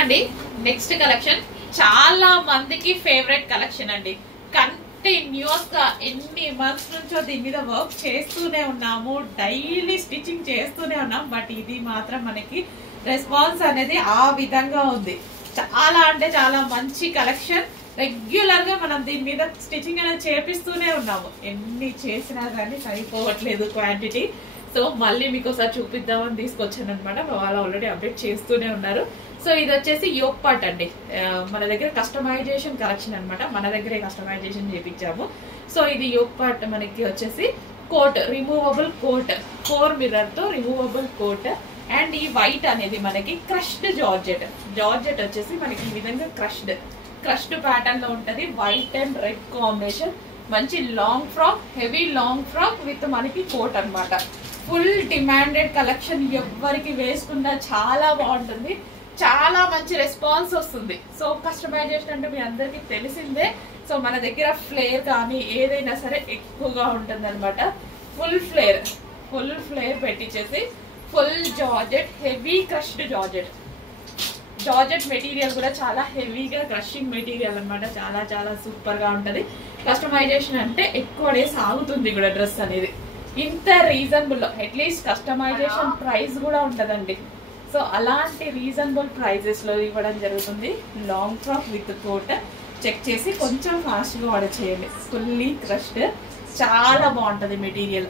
అండి next collection చాలా మందికి ఫేవరెట్ కలెక్షన్ అండి. కంటిన్యూస్ గా ఎన్ని మంత్స్ నుంచో దీని మీద వర్క్ చేస్తూనే ఉన్నాము, డైలీ స్టిచ్చింగ్ చేస్తూనే ఉన్నాం. బట్ ఇది మాత్రం మనకి రెస్పాన్స్ అనేది ఆ విధంగా ఉంది. చాలా అంటే చాలా మంచి కలెక్షన్. రెగ్యులర్ గా మనం దీని మీద స్టిచ్చింగ్ అనేది చేపిస్తూనే ఉన్నాము. ఎన్ని చేసినా కానీ సరిపోవట్లేదు క్వాంటిటీ. సో మళ్ళీ మీకు ఒకసారి చూపిద్దామని తీసుకొచ్చాను అనమాట. వాళ్ళు ఆల్రెడీ అప్డేట్ చేస్తూనే ఉన్నారు. సో ఇది వచ్చేసి యోక్ పార్ట్ అండి. మన దగ్గర కస్టమైజేషన్ కలెక్షన్ అనమాట. మన దగ్గరే కస్టమైజేషన్ చేపించాము. సో ఇది యోక్ పార్ట్ మనకి వచ్చేసి కోట్, రిమూవబుల్ కోట్, 4 మిర్రర్ తో రిమూవబుల్ కోట్. అండ్ ఈ వైట్ అనేది మనకి క్రష్డ్ జార్జెట్. జార్జెట్ వచ్చేసి మనకి ఈ విధంగా క్రష్డ్ ప్యాటర్న్ లో ఉంటది. White and red combination. మంచి long frock, heavy long frock with మనకి కోట్ అన్నమాట. Full demanded collection. ఎవరికి వేసుకున్నా చాలా బాగుంటుంది. చాలా మంచి రెస్పాన్స్ వస్తుంది. సో కస్టమైజేషన్ అంటే మీ అందరికి తెలిసిందే. సో మన దగ్గర ఫ్లేర్ కానీ ఏదైనా సరే ఎక్కువగా ఉంటుంది అనమాట. ఫుల్ ఫ్లేర్ పెట్టించేసి full georgette, heavy crushed georgette material కూడా చాలా హెవీగా క్రషింగ్ మెటీరియల్ అనమాట. చాలా చాలా సూపర్ గా ఉంటది. కస్టమైజేషన్ అంటే ఎక్కువ డేస్ ఆగుతుంది కూడా డ్రెస్ అనేది. ఇంత రీజనబుల్, అట్లీస్ట్ కస్టమైజేషన్ ప్రైస్ కూడా ఉంటదండి. సో అలాంటి రీజనబుల్ ప్రైజెస్ లో ఇవ్వడం జరుగుతుంది. Long frock with coat. Check చేసి కొంచెం ఫాస్ట్ గా ఆర్డర్ చేయండి. ఫుల్లీ క్రష్డ్, చాలా బాగుంటది మెటీరియల్.